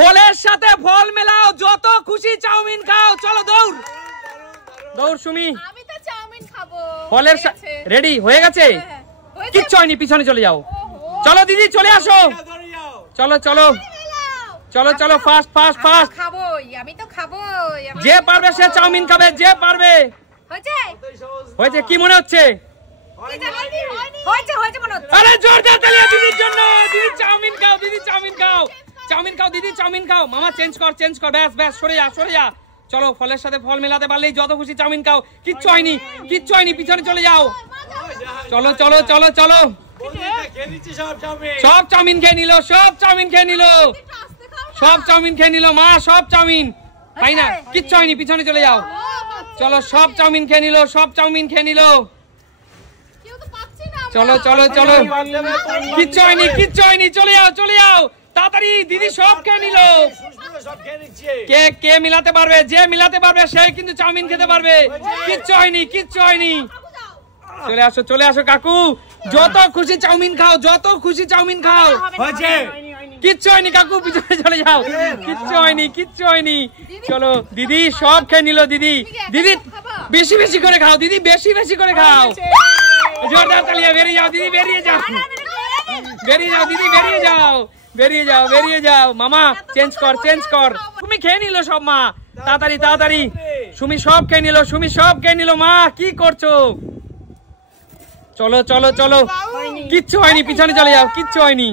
ফলের সাথে ফল মেলাও, যত খুশি চাউমিন খাও। চলো দৌড় দৌড় সুমি। আমি তো চাউমিন খাবো। ফলের রেডি হয়ে গেছে, কিচ্ছু হয়নি, পিছনে চলে যাও। চলো দিদি চলে আসো, চলো চলো চলো চলো, ফাস্ট ফাস্ট ফাস্ট। খাবোই, আমি তো খাবোই। যে পারবে সে চাউমিন খাবে, যে পারবে। হয়েছে হয়েছে কি মনে হচ্ছে? হয়েছে হয়েছে মনে হচ্ছে। আরে জোরদার তালি দিদির জন্য। দিদি চাউমিন খাও, দিদি চাউমিন খাও, চাউমিন খাও, দিদি চাউমিন খাও। মামা চেঞ্জ কর চেঞ্জ কর, ব্যাস ব্যাস, সরে যা সরে যা। চলো ফলের সাথে ফল মেলাতে পারলেই যত খুশি চাউমিন খাও। কিচ্ছু হয়নি কিচ্ছু হয়নি, পিছনে চলে যাও। চলো চলো চলো চলো, সব চাউমিন খেয়ে নিল, সব চাউমিন খেয়ে নিল, সব চাউমিন খেয়ে নিল মা, সব চাউমিন। তাই না? কিচ্ছু হয়নি, পিছনে চলে যাও। চলো সব চাউমিন খেয়ে নিল, সব চাউমিন খেয়ে নিল। চলো চলো চলো, কিচ্ছু হয়নি কিচ্ছু হয়নি, চলে যাও চলে যাও তাড়াতাড়ি। দিদি সব খেয়ে নিল। কে কে মিলাতে পারবে? যে মিলাতে পারবে সে কিন্তু চাউমিন খেতে পারবে। কিচ্ছু হয়নি কিচ্ছু হয়নি। চলে আসো কাকু, যত খুশি চাউমিন খাও, যত খুশি চাউমিন খাও। কিচ্ছু হয়নি কাকু, পিছনে চলে যাও। কিচ্ছু হয়নি কিচ্ছু হয়নি। চলো দিদি সব খেয়ে নিল। দিদি দিদি বেশি বেশি করে খাও, দিদি বেশি বেশি করে খাও। জোরদার তালিয়া, বেরিয়ে যাও দিদি, বেরিয়ে যাও, বেরিয়ে যাও দিদি, বেরিয়ে যাও, বেরিয়ে যাও, বেরিয়ে যাও। মামা চেঞ্জ কর চেঞ্জ কর। তুমি খেয়ে নিল সব মা, তাড়াতাড়ি তাড়াতাড়ি। সুমি সব খেয়ে নিল, সুমি সব খেয়ে নিল। মা কি করছো? চলো চলো চলো, কিচ্ছু হয়নি, পিছনে চলে যাও, কিচ্ছু হয়নি।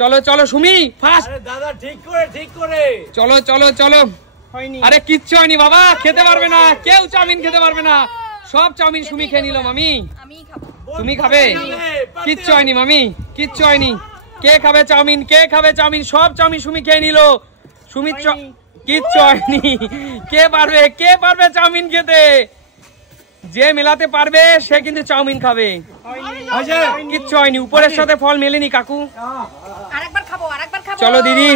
চলো চলো সুমি ফাস্ট। দাদা ঠিক করে ঠিক করে। চলো চলো চলো। আরে কিচ্ছু হয়নি বাবা, খেতে পারবে না কেউ, চাউমিন খেতে পারবে না। সব চাউমিন সুমি খেয়ে নিল। মামি তুমি খাবে? কিচ্ছু হয়নি মামি, কিচ্ছু হয়নি। কে খাবে চাউমিন? কে খাবে চাউমিন? সব চাউমিন সুমি খেয়ে নিল। সুমি কিচ্ছু হয়নি। কে পারবে? কে পারবে চাউমিন খেতে? যে মেলাতে পারবে সে কিন্তু চাউমিন খাবে। কিচ্ছু হয়নি, উপরের সাথে ফল মেলেনি কাকু। চলো দিদি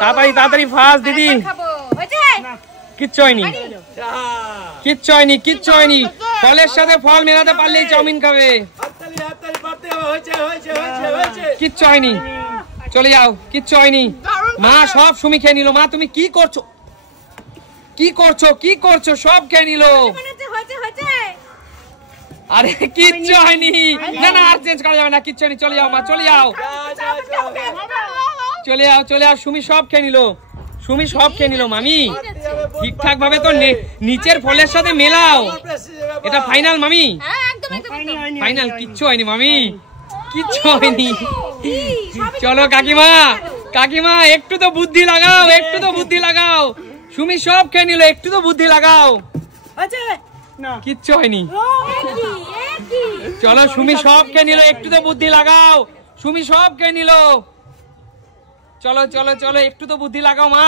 তাড়াতাড়ি তাড়াতাড়ি ফাস্ট দিদি। কিচ্ছু হয়নি কিচ্ছু হয়নি কিচ্ছু হয়নি। ফলের সাথে ফল মেলাতে পারলেই চাউমিন খাবে। কিচ্ছু হয়নি, চলে যাও, কিচ্ছু হয়নি। মা সব সুমি খেয়ে নিল। মা তুমি কি করছো? কি করছো কি করছো? সব খেয়ে নিল। আরে কিচ্ছু হয়নি, না না আর চেঞ্জ করা যাবে না, কিচ্ছু হয়নি। চলে যাও মা, চলে যাও চলে যাও চলে যাও। সুমি সব খেয়ে নিল, সুমি সব খেয়ে নিল। মামি ঠিকঠাক ভাবে তো নিচের ফলের সাথে মেলাও। এটা ফাইনাল মামি, ফাইনাল। কিচ্ছু হয়নি মামি, কিচ্ছু হয়নি। চলো কাকিমা, কাকিমা একটু তো বুদ্ধি লাগাও, একটু তো বুদ্ধি লাগাও। সুমি সব খেয়ে নিল, একটু তো বুদ্ধি লাগাও। কিচ্ছু হয়নি। চলো সুমি সব খেয়ে নিল, একটু তো বুদ্ধি লাগাও। সুমি সব খেয়ে নিল। চলো চলো চলো, একটু তো বুদ্ধি লাগাও মা,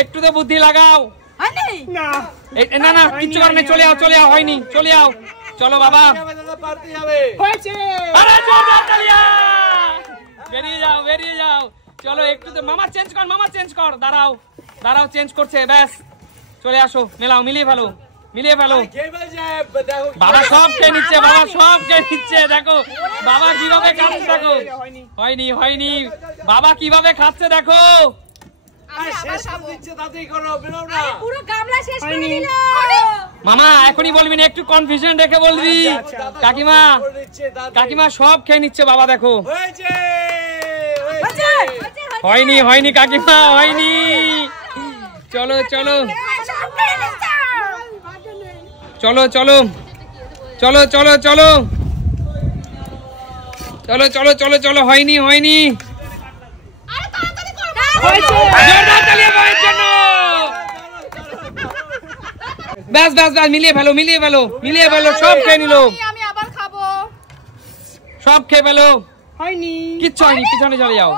একটু তো বুদ্ধি লাগাও। না না কিচ্ছু করে নাই, চলে যাও চলে যাও, হয়নি, চলে যাও। চলো বাবা, বেরিয়ে যাও বেরিয়ে যাও। চলো একটু তো, মামা চেঞ্জ কর, মামা চেঞ্জ কর। দাঁড়াও দাঁড়াও, চেঞ্জ করছে, ব্যাস চলে আসো, মেলাও, মিলিয়ে ফেলো মিলিয়ে ফেলো। বাবা সব খেয়ে নিচ্ছে, বাবা সব খেয়ে নিচ্ছে। দেখো বাবা কিভাবে খাচ্ছে, দেখো। হয়নি হয়নি, বাবা কিভাবে খাচ্ছে দেখো। মামা এখনই বলবি না, একটু কনফিউশন রেখে বলবি। কাকিমা কাকিমা সব খেয়ে নিচ্ছে বাবা, দেখো। হয়নি হয়নি কাকিমা, হয়নি। চলো চলো চলো চলো চলো চলো চলো চলো চলো চলো চলো, হয়নি হয়নি। ব্যাস ব্যাস ব্যাস, মিলিয়ে ফেলো মিলিয়ে ফেলো মিলিয়ে ফেলো। সব খেয়ে নিল, সব খেয়ে ফেলো। হয়নি, কিচ্ছু হয়নি, পিছনে চলে যাও।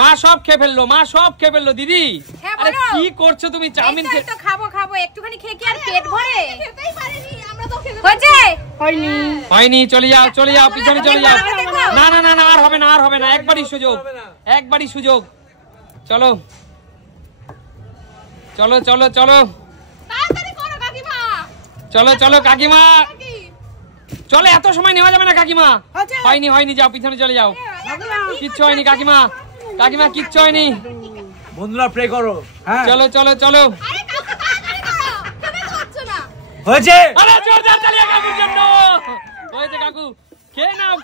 মা সব খেয়ে ফেললো, মা সব খেয়ে ফেললো। দিদি আরে কি করছো তুমি? চাউমিন খাবো খাবো, একটুখানি খেয়ে কি আর পেট ভরে? হয়েছে? হয়নি হয়নি, চলে যাও চলে যাও, পিছনে চলে যাও। না না না না, আর হবে না আর হবে না, একবারই সুযোগ, একবারই সুযোগ। চলো চলো চলো চলো চলো চলো কাকিমা, চলো, এত সময় নেওয়া যাবে না কাকিমা। হয়নি হয়নি, যাও পিছনে চলে যাও। কিচ্ছু হয়নি কাকিমা, কাকিমা কিচ্ছু হয়নি। বন্ধুরা প্রে করো। হ্যাঁ চলো চলো চলো। আরে কাকু তাড়াতাড়ি করো, কেন হচ্ছে না? হয়েছে। আরে জোরদার তালি কাকুর জন্য। হয়েছে কাকু, খেয়ে নাও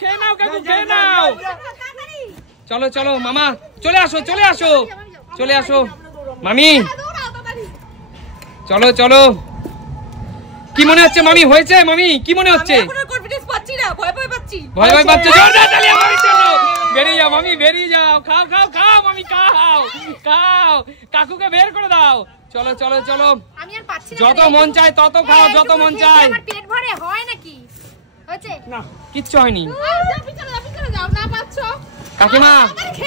কাকু, খেয়ে নাও। তাড়াতাড়ি চলো চলো মামা, চলে আসো চলে আসো মামি, দৌড়াও তাড়াতাড়ি। চলো চলো। কি মনে হচ্ছে মামি? হয়েছে মামি? কি মনে হচ্ছে? আমি এখন কনফিডেন্স পাচ্ছি না, ভয় পাচ্ছি। ভয় পাচ্ছ? জোরদার তালি মামির জন্য। বেরিয়ে যাও মামি, বেরিয়ে যাও। খাও মামি, খাও। কাকুকে বের করে দাও। চলো চলো চলো। আমি আর পাচ্ছি না। যত মন চায় তত খাও, যত মন চায়। আমার পেট ভরে হয় নাকি? হচ্ছে না কিচ্ছু হয়নি। পিছনে যাও, না পাচ্ছো?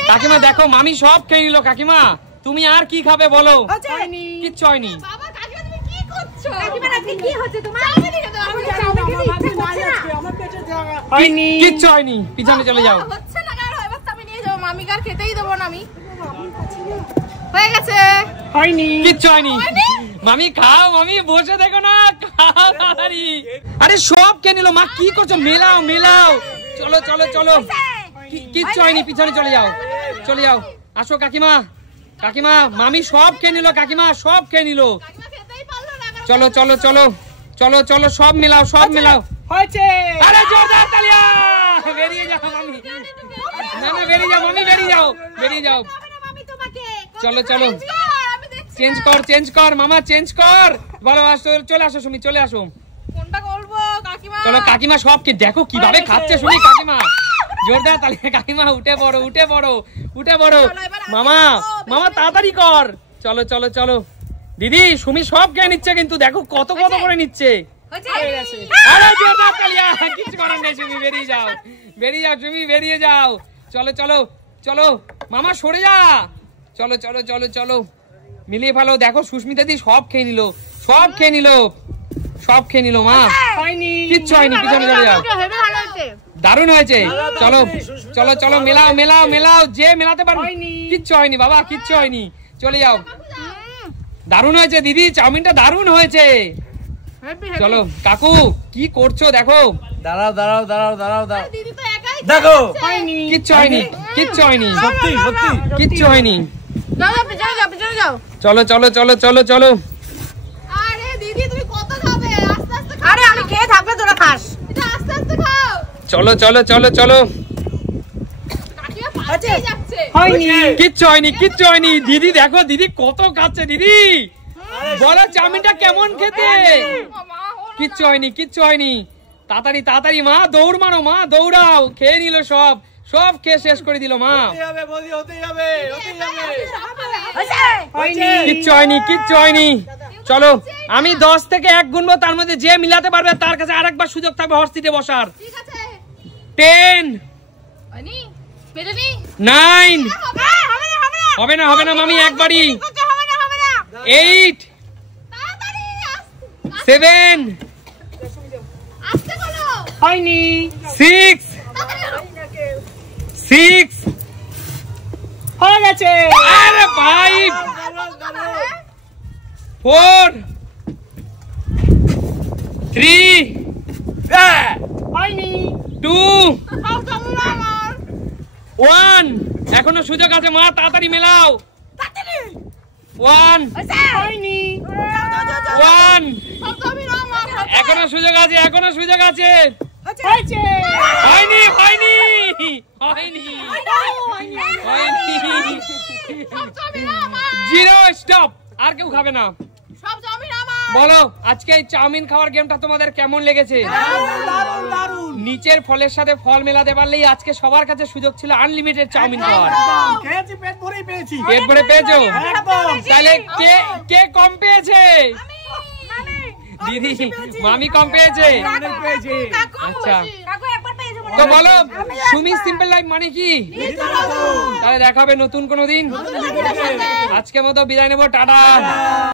কাকিমা দেখো মামি সব খেয়ে নিল। কাকিমা তুমি আর কি খাবে বলো? কিচ্ছু হয়নি। বাবা কাকিমা তুমি কি করছো? কাকিমা আজকে কি হচ্ছে তোমার? চাউমিন খেতে দাও, আমি চাউমিন খেতে ইচ্ছা করছে না। আমার পেটে জায়গা কিচ্ছু হয়নি, পিছনে চলে যাও। হচ্ছে না কারণ এবার আমি নিয়ে যাবো, মামিকে আর খেতেই দেবো না আমি। হয়ে গেছে। কিচ্ছু হয়নি। মামি খাও, মামি বসে দেখো না, খাও তাড়াতাড়ি। আরে সব খেয়ে নিল। মা কি করছো? মেলাও। চলো চলো চলো। কিচ্ছু হয়নি, পিছনে চলে যাও। আসো কাকিমা, মামি সব খেয়ে নিল। কাকিমা সব খেয়ে নিল। কাকিমা খেতেই পারলো না। চলো চলো চলো চলো চলো, সব মেলাও হয়েছে। আরে জোরদার তালিয়া। বেরিয়ে যাও মামি, না বেরিয়ে যাও মামি, বেরিয়ে যাও। মামি তোমাকে চলো চলো, আমি দেখছি চেঞ্জ কর মামা, চেঞ্জ কর। ভালো আসো, চলে আসো সুমি, চলে আসো। কোনটা করবো কাকিমা? চলো কাকিমা সব কি দেখো কিভাবে খাচ্ছে সুমি। কাকিমা জোরদার তালিয়া। কাকিমা উঠে পড়ো। মামা তাড়াতাড়ি কর। চলো চলো চলো। দিদি সুমি সব খেয়ে নিচ্ছে, কিন্তু দেখো কত করে নিচ্ছে। হয়েছে। আরে জোরদার তালিয়া। কিছু করার নেই সুমি, বেরিয়ে যাও সুমি, বেরিয়ে যাও। চলো চলো চলো মামা, সরে যা। চলো চলো চলো চলো, মিলিয়ে ফেলো। দেখো সুস্মিতা দি সব খেয়ে নিল মা। কিচ্ছু হয়নি, পিছনে চলে যাও। হেভি ভালো হয়েছে। দারুণ হয়েছে। চলো চলো চলো, মেলাও। যে মেলাতে পারো। কিচ্ছু হয়নি বাবা, কিচ্ছু হয়নি। চলে যাও। দারুণ হয়েছে দিদি, চাউমিনটা দারুণ হয়েছে। চলো কাকু কি করছো দেখো। দাঁড়াও দিদি তো একাই দেখো। কিচ্ছু হয়নি। সত্যি কিচ্ছু হয়নি। পিছনে যাও। চলো চলো চলো চলো চলো। আরে দিদি তুমি কত খাবে? আস্তে খাও। আরে আমি খেয়ে থাকবে, তোরা খাস। এটা আস্তে খাও। চলো চলো চলো চলো। কাকিমা পাচ্ছেই যাচ্ছে। কিচ্ছু হয়নি। দিদি দেখো, দিদি কত খাচ্ছে। দিদি বলো চাউমিনটা কেমন খেতে? কিচ্ছু হয়নি। তাড়াতাড়ি মা দৌড় মারো, মা দৌড়াও। খেয়ে নিল সব খেয়ে শেষ করে দিল মা। হতেই হবে। কিচ্ছু হয়নি। চলো আমি 10 থেকে 1 গুনবো, তার মধ্যে যে মিলাতে পারবে তার কাছে আরেকবার সুযোগ থাকবে হট সিটে বসার। ঠিক আছে। 10 হয়নি? পেরেনি? 9 হবে না মামি, একবারই। হবে না 8 তাড়াতাড়ি 7 আস্তে বলো। 6 হয়ে গেছে। আরে ভাই 4 3 2 1 এখনো সুযোগ আছে মা, তাড়াতাড়ি মেলাও। 1 এখনো সুযোগ আছে। হয়নি। Zero, stop. আর কেউ খাবে না। বলো আজকে এই চাউমিন খাওয়ার গেমটা তোমাদের কেমন লেগেছে? নিচের ফলের সাথে ফল মেলাতে পারলেই আজকে সবার কাছে সুযোগ ছিল আনলিমিটেড চাউমিন খাওয়ার। পেট ভরে পেয়েছো? তাহলে কে কম পেয়েছে? দিদি মামি কম পেয়েছে। আচ্ছা তো বলো সুমি সিম্পল লাইফ মানে কি? তাহলে দেখা হবে নতুন কোনো দিন। আজকের মতো বিদায় নেবো, টাটা।